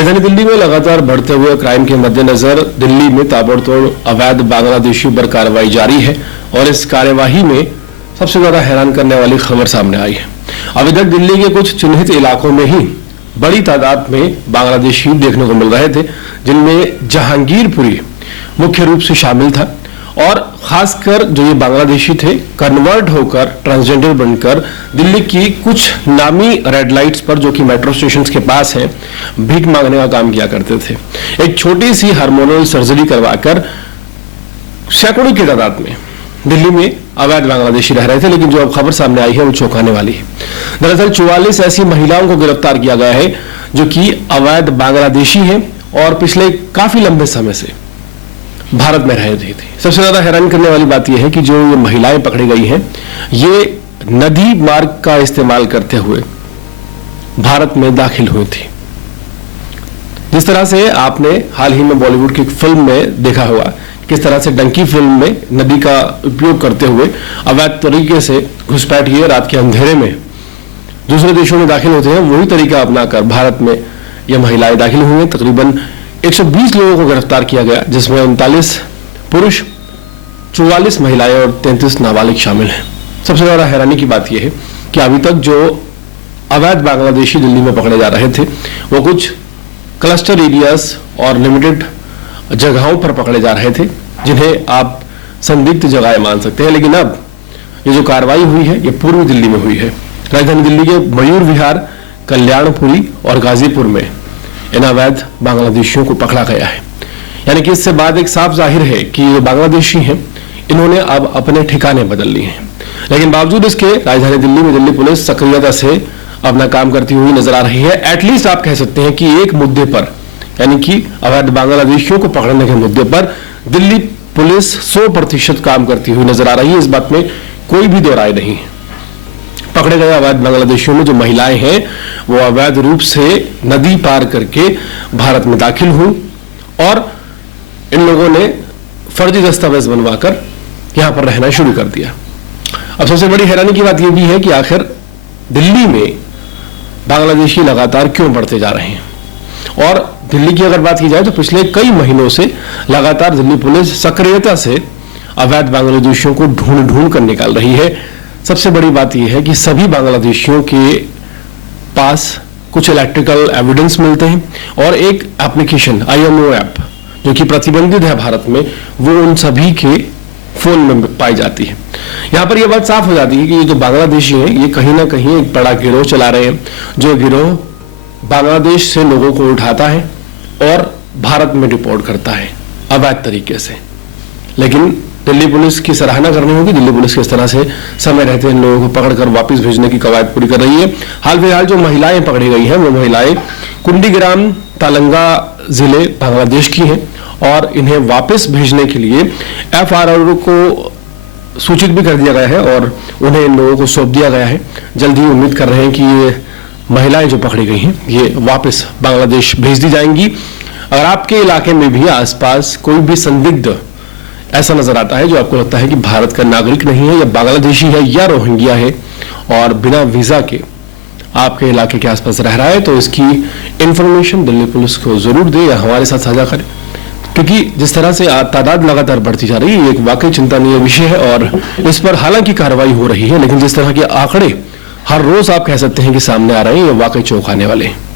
राजधानी दिल्ली में लगातार बढ़ते हुए क्राइम के मद्देनजर दिल्ली में ताबड़तोड़ अवैध बांग्लादेशियों पर कार्रवाई जारी है और इस कार्यवाही में सबसे ज्यादा हैरान करने वाली खबर सामने आई है। अभी तक दिल्ली के कुछ चिन्हित इलाकों में ही बड़ी तादाद में बांग्लादेशी देखने को मिल रहे थे, जिनमें जहांगीरपुरी मुख्य रूप से शामिल था और खासकर जो ये बांग्लादेशी थे कन्वर्ट होकर ट्रांसजेंडर बनकर दिल्ली की कुछ नामी रेड लाइट्स पर, जो कि मेट्रो स्टेशन के पास है, भीख मांगने का काम किया करते थे। एक छोटी सी हार्मोनल सर्जरी करवाकर सैकड़ों की तादाद में दिल्ली में अवैध बांग्लादेशी रह रहे थे, लेकिन जो अब खबर सामने आई है वो चौंकाने वाली है। दरअसल 44 ऐसी महिलाओं को गिरफ्तार किया गया है जो कि अवैध बांग्लादेशी हैं और पिछले काफी लंबे समय से भारत में रह रही थी। सबसे ज्यादा हैरान करने वाली बात यह है कि जो ये महिलाएं पकड़ी गई हैं, ये नदी मार्ग का इस्तेमाल करते हुए भारत में दाखिल हुई थी। जिस तरह से आपने हाल ही में बॉलीवुड की फिल्म में देखा होगा, किस तरह से डंकी फिल्म में नदी का उपयोग करते हुए अवैध तरीके से घुसपैठ किए रात के अंधेरे में दूसरे देशों में दाखिल होते हैं, वही तरीका अपनाकर भारत में ये महिलाएं दाखिल हुई हैं। तकरीबन 120 लोगों को गिरफ्तार किया गया, जिसमें 39 पुरुष, 44 महिलाएं और 33 नाबालिग शामिल हैं। सबसे ज्यादा हैरानी की बात यह है कि अभी तक जो अवैध बांग्लादेशी दिल्ली में पकड़े जा रहे थे वो कुछ क्लस्टर एरियाज और लिमिटेड जगहों पर पकड़े जा रहे थे, जिन्हें आप संदिग्ध जगह मान सकते हैं। लेकिन अब ये जो कार्रवाई हुई है ये पूर्वी दिल्ली में हुई है। राजधानी दिल्ली के मयूर विहार, कल्याणपुरी और गाजीपुर में इन अवैध बांग्लादेशियों को पकड़ा गया है। यानी कि इससे बाद एक साफ जाहिर है कि ये बांग्लादेशी हैं, इन्होंने अब अपने ठिकाने बदल लिए हैं। लेकिन बावजूद इसके राजधानी दिल्ली में दिल्ली पुलिस सक्रियता से अपना काम करती हुई नजर आ रही है। एटलीस्ट आप कह सकते हैं कि एक मुद्दे पर, यानी कि अवैध बांग्लादेशियों को पकड़ने के मुद्दे पर दिल्ली पुलिस 100% काम करती हुई नजर आ रही है। इस बात में कोई भी दो राय नहीं है। पकड़े गए अवैध बांग्लादेशियों में जो महिलाएं हैं वो अवैध रूप से नदी पार करके भारत में दाखिल हुई और इन लोगों ने फर्जी दस्तावेज बनवाकर यहां पर रहना शुरू कर दिया। अब सबसे बड़ी हैरानी की बात यह भी है कि आखिर दिल्ली में बांग्लादेशी लगातार क्यों बढ़ते जा रहे हैं। और दिल्ली की अगर बात की जाए तो पिछले कई महीनों से लगातार दिल्ली पुलिस सक्रियता से अवैध बांग्लादेशियों को ढूंढ कर निकाल रही है। सबसे बड़ी बात यह है कि सभी बांग्लादेशियों के पास कुछ इलेक्ट्रिकल एविडेंस मिलते हैं और एक एप्लीकेशन IMO ऐप जो कि प्रतिबंधित है भारत में, वो उन सभी के फोन में पाई जाती है। यहां पर यह बात साफ हो जाती है कि ये जो बांग्लादेशी हैं ये कहीं ना कहीं एक बड़ा गिरोह चला रहे हैं, जो गिरोह बांग्लादेश से लोगों को उठाता है और भारत में डिपोर्ट करता है अवैध तरीके से। लेकिन दिल्ली पुलिस की सराहना करनी होगी। दिल्ली पुलिस किस तरह से समय रहते इन लोगों को पकड़कर वापस भेजने की कवायद पूरी कर रही है। हाल फिलहाल जो महिलाएं पकड़ी गई हैं वो महिलाएं कुंडीग्राम, तालंगा जिले बांग्लादेश की हैं और इन्हें वापस भेजने के लिए FRO को सूचित भी कर दिया गया है और उन्हें इन लोगों को सौंप दिया गया है। जल्द ही उम्मीद कर रहे हैं कि ये महिलाएं जो पकड़ी गई हैं ये वापस बांग्लादेश भेज दी जाएंगी। अगर आपके इलाके में भी आसपास कोई भी संदिग्ध ऐसा नजर आता है जो आपको लगता है कि भारत का नागरिक नहीं है या बांग्लादेशी है या रोहिंग्या है और बिना वीजा के आपके इलाके के आसपास रह रहा है, तो इसकी इंफॉर्मेशन दिल्ली पुलिस को जरूर दे या हमारे साथ साझा करें, क्योंकि जिस तरह से तादाद लगातार बढ़ती जा रही है ये एक वाकई चिंतनीय विषय है और इस पर हालांकि कार्रवाई हो रही है, लेकिन जिस तरह के आंकड़े हर रोज आप कह सकते हैं कि सामने आ रहे हैं ये वाकई चौंकाने वाले हैं।